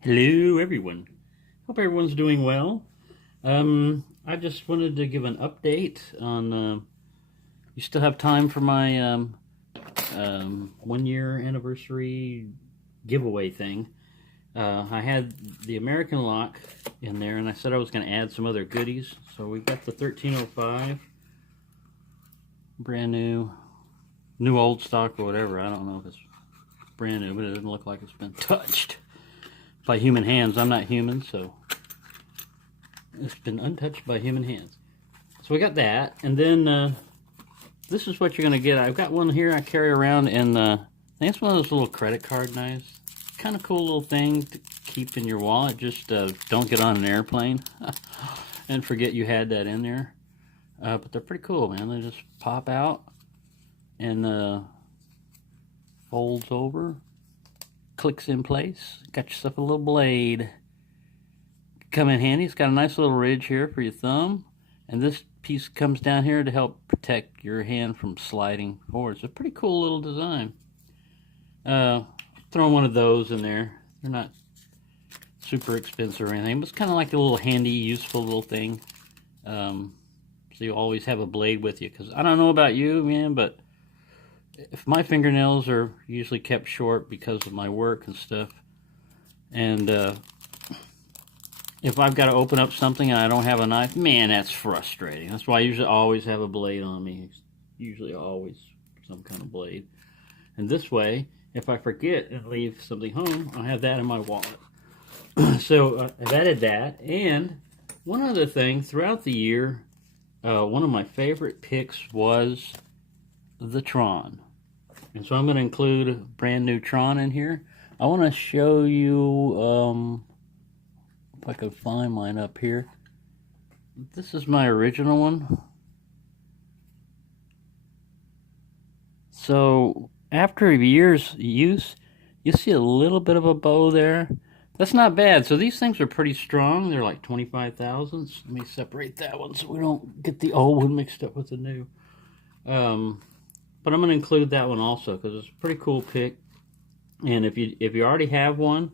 Hello, everyone. Hope everyone's doing well. I just wanted to give an update on. You still have time for my 1 year anniversary giveaway thing. I had the American lock in there, and I said I was going to add some other goodies. So we got the 1305, brand new old stock or whatever. I don't know if it's brand new, but it doesn't look like it's been touched by human hands. I'm not human, so it's been untouched by human hands. So we got that, and then this is what you're going to get. I've got one here I carry around, and I think it's one of those little credit card knives. Kind of cool little thing to keep in your wallet. Just don't get on an airplane and forget you had that in there. But they're pretty cool, man. They just pop out and folds over, clicks in place. Got yourself a little blade. Come in handy. It's got a nice little ridge here for your thumb, and this piece comes down here to help protect your hand from sliding forward. It's a pretty cool little design. Throw one of those in there. They're not super expensive or anything, but it's kind of like a little handy, useful little thing. So you always have a blade with you, because I don't know about you, man, but if my fingernails are usually kept short because of my work and stuff, and if I've got to open up something and I don't have a knife, man, that's frustrating. That's why I usually always have a blade on me. Usually always some kind of blade. And this way, if I forget and leave something home, I have that in my wallet. So I've added that. And one other thing, throughout the year, one of my favorite picks was the Tron. And so I'm going to include a brand new Tron in here. I want to show you, if I could find mine up here. This is my original one. So after a year's use, you see a little bit of a bow there. That's not bad. So these things are pretty strong. They're like 25 thousandths. Let me separate that one so we don't get the old one mixed up with the new. But I'm going to include that one also because it's a pretty cool pick. And if you already have one,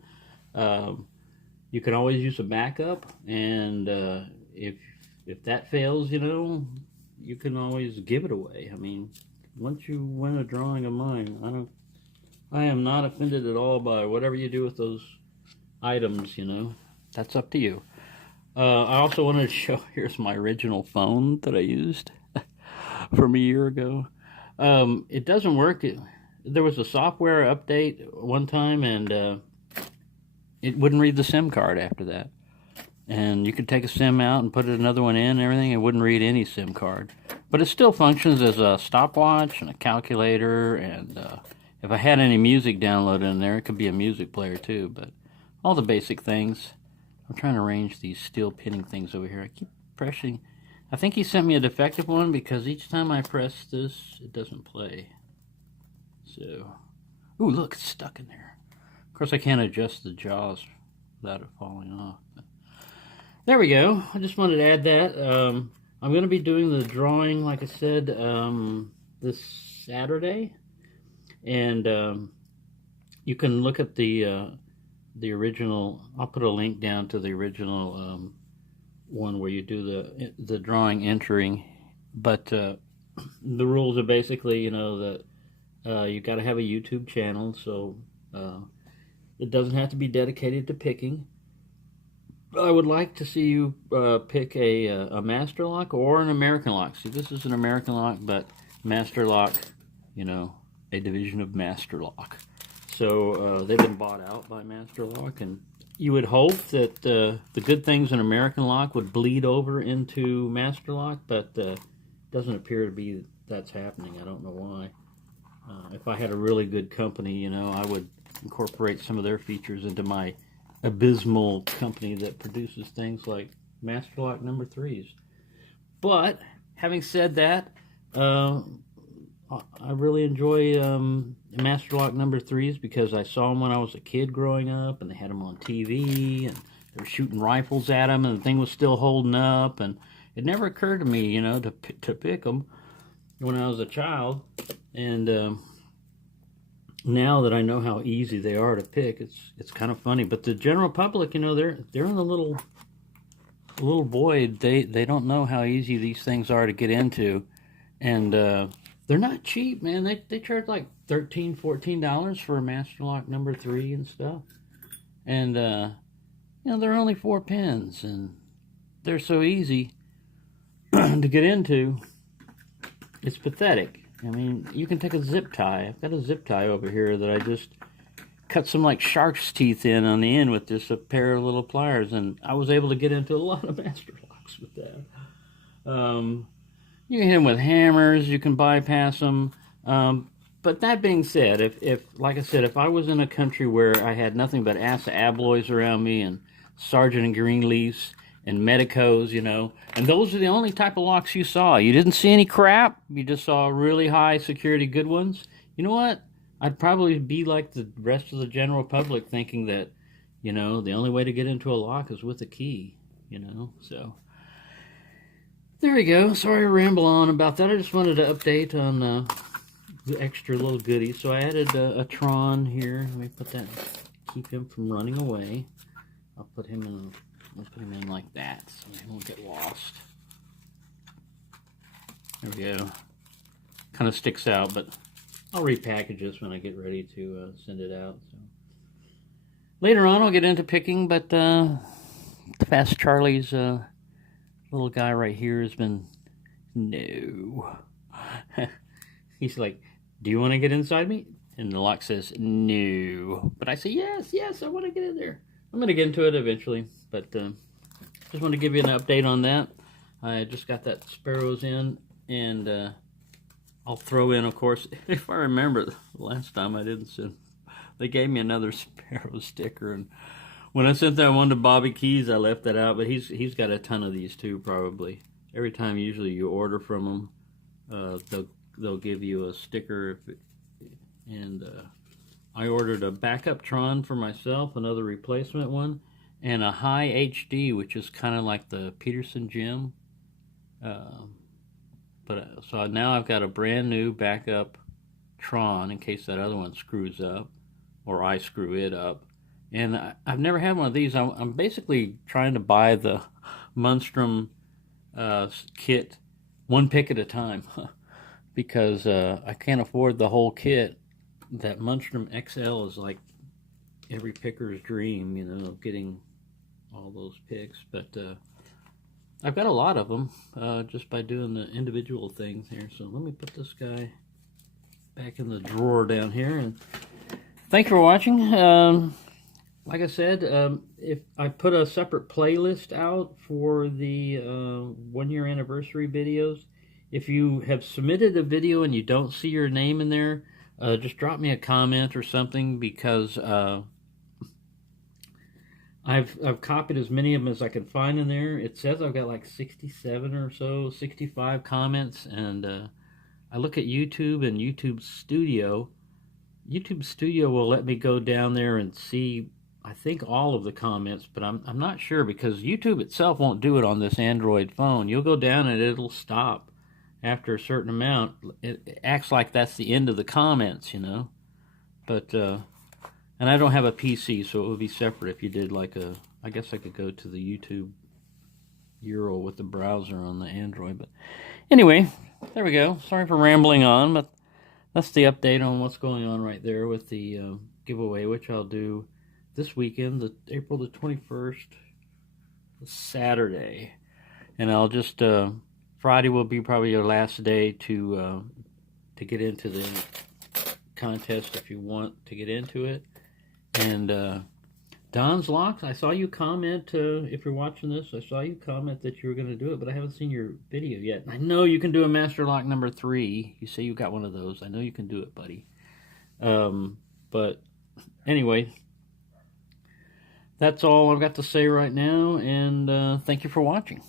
you can always use a backup. And if that fails, you can always give it away. I mean, once you win a drawing of mine, I am not offended at all by whatever you do with those items. That's up to you. I also wanted to show, here's my original phone that I used from a year ago. It doesn't work. There was a software update one time, and it wouldn't read the SIM card after that. And you could take a SIM out and put another one in and everything. It wouldn't read any SIM card. But it still functions as a stopwatch and a calculator. And if I had any music downloaded in there, it could be a music player too. But all the basic things. I'm trying to arrange these steel pinning things over here. I keep pressing. I think he sent me a defective one because each time I press this, it doesn't play. So, ooh, look, it's stuck in there. Of course, I can't adjust the jaws without it falling off. There we go. I just wanted to add that. I'm going to be doing the drawing, like I said, this Saturday. And you can look at the original. I'll put a link down to the original one where you do the drawing entering. But the rules are basically, that you got to have a YouTube channel, so it doesn't have to be dedicated to picking. I would like to see you pick a Master Lock or an American Lock. See, this is an American Lock, but Master Lock, a division of Master Lock. So they've been bought out by Master Lock, and you would hope that the good things in American Lock would bleed over into Master Lock, but it doesn't appear to be that's happening. I don't know why. If I had a really good company, I would incorporate some of their features into my abysmal company that produces things like Master Lock number 3s. But having said that, I really enjoy Master Lock number 3s because I saw them when I was a kid growing up, and they had them on TV, and they were shooting rifles at them, and the thing was still holding up, and it never occurred to me, to pick them when I was a child. And now that I know how easy they are to pick, it's kind of funny. But the general public, you know, they're in a little void. They don't know how easy these things are to get into, and they're not cheap, man. They charge like $13-14 for a Master Lock number 3 and stuff, and you know, they're only 4 pins, and they're so easy to get into. It's pathetic. I mean, you can take a zip tie. I've got a zip tie over here that I just cut some like shark's teeth in on the end with just a pair of little pliers, and I was able to get into a lot of Master Locks with that. You can hit them with hammers. You can bypass them. But that being said, if like I said, if I was in a country where I had nothing but Assa Abloys around me and Sargent and Greenleafs and Medicos, you know, and those are the only type of locks you saw. You didn't see any crap. You just saw really high security good ones. You know what? I'd probably be like the rest of the general public, thinking that, you know, the only way to get into a lock is with a key, you know. So there we go. Sorry to ramble on about that. I just wanted to update on the extra little goodies. So I added a Tron here. Let me put that, keep him from running away. I'll put him in like that so he won't get lost. There we go. Kind of sticks out, but I'll repackage this when I get ready to send it out. So later on, I'll get into picking, but Fast Charlie's little guy right here has been no. He's like, "Do you want to get inside me?" And the lock says no, but I say yes, I want to get in there. I'm going to get into it eventually, but just want to give you an update on that. I just got that Sparrows in, and I'll throw in, of course, if I remember, the last time I didn't send, they gave me another Sparrow sticker, and when I sent that one to Bobby Keys, I left that out, but he's got a ton of these too, probably. Every time usually you order from them, they'll give you a sticker, and I ordered a backup Tron for myself, another replacement one, and a high HD, which is kind of like the Peterson Gem. So now I've got a brand new backup Tron in case that other one screws up, or I screw it up. And I've never had one of these. I'm basically trying to buy the Munstrom kit one pick at a time because I can't afford the whole kit. That Munstrom XL is like every picker's dream, you know, getting all those picks. But I've got a lot of them just by doing the individual things here. So let me put this guy back in the drawer down here. And thanks for watching. Like I said, if I put a separate playlist out for the 1 year anniversary videos, if you have submitted a video and you don't see your name in there, just drop me a comment or something, because I've copied as many of them as I can find in there. It says I've got like 67 or so, 65 comments, and I look at YouTube and YouTube Studio. YouTube Studio will let me go down there and see, I think, all of the comments, but I'm not sure, because YouTube itself won't do it on this Android phone. You'll go down and it'll stop after a certain amount. It acts like that's the end of the comments, you know. But and I don't have a PC, so it would be separate if you did like a, I guess I could go to the YouTube URL with the browser on the Android. But anyway, there we go. Sorry for rambling on, but that's the update on what's going on right there with the giveaway, which I'll do this weekend, April the 21st, Saturday. And I'll just Friday will be probably your last day to get into the contest if you want to get into it. And Don's Locks, I saw you comment, if you're watching this, I saw you comment that you were going to do it, but I haven't seen your video yet. I know you can do a Master Lock number 3. You say you got one of those. I know you can do it, buddy. But anyway, that's all I've got to say right now, and thank you for watching.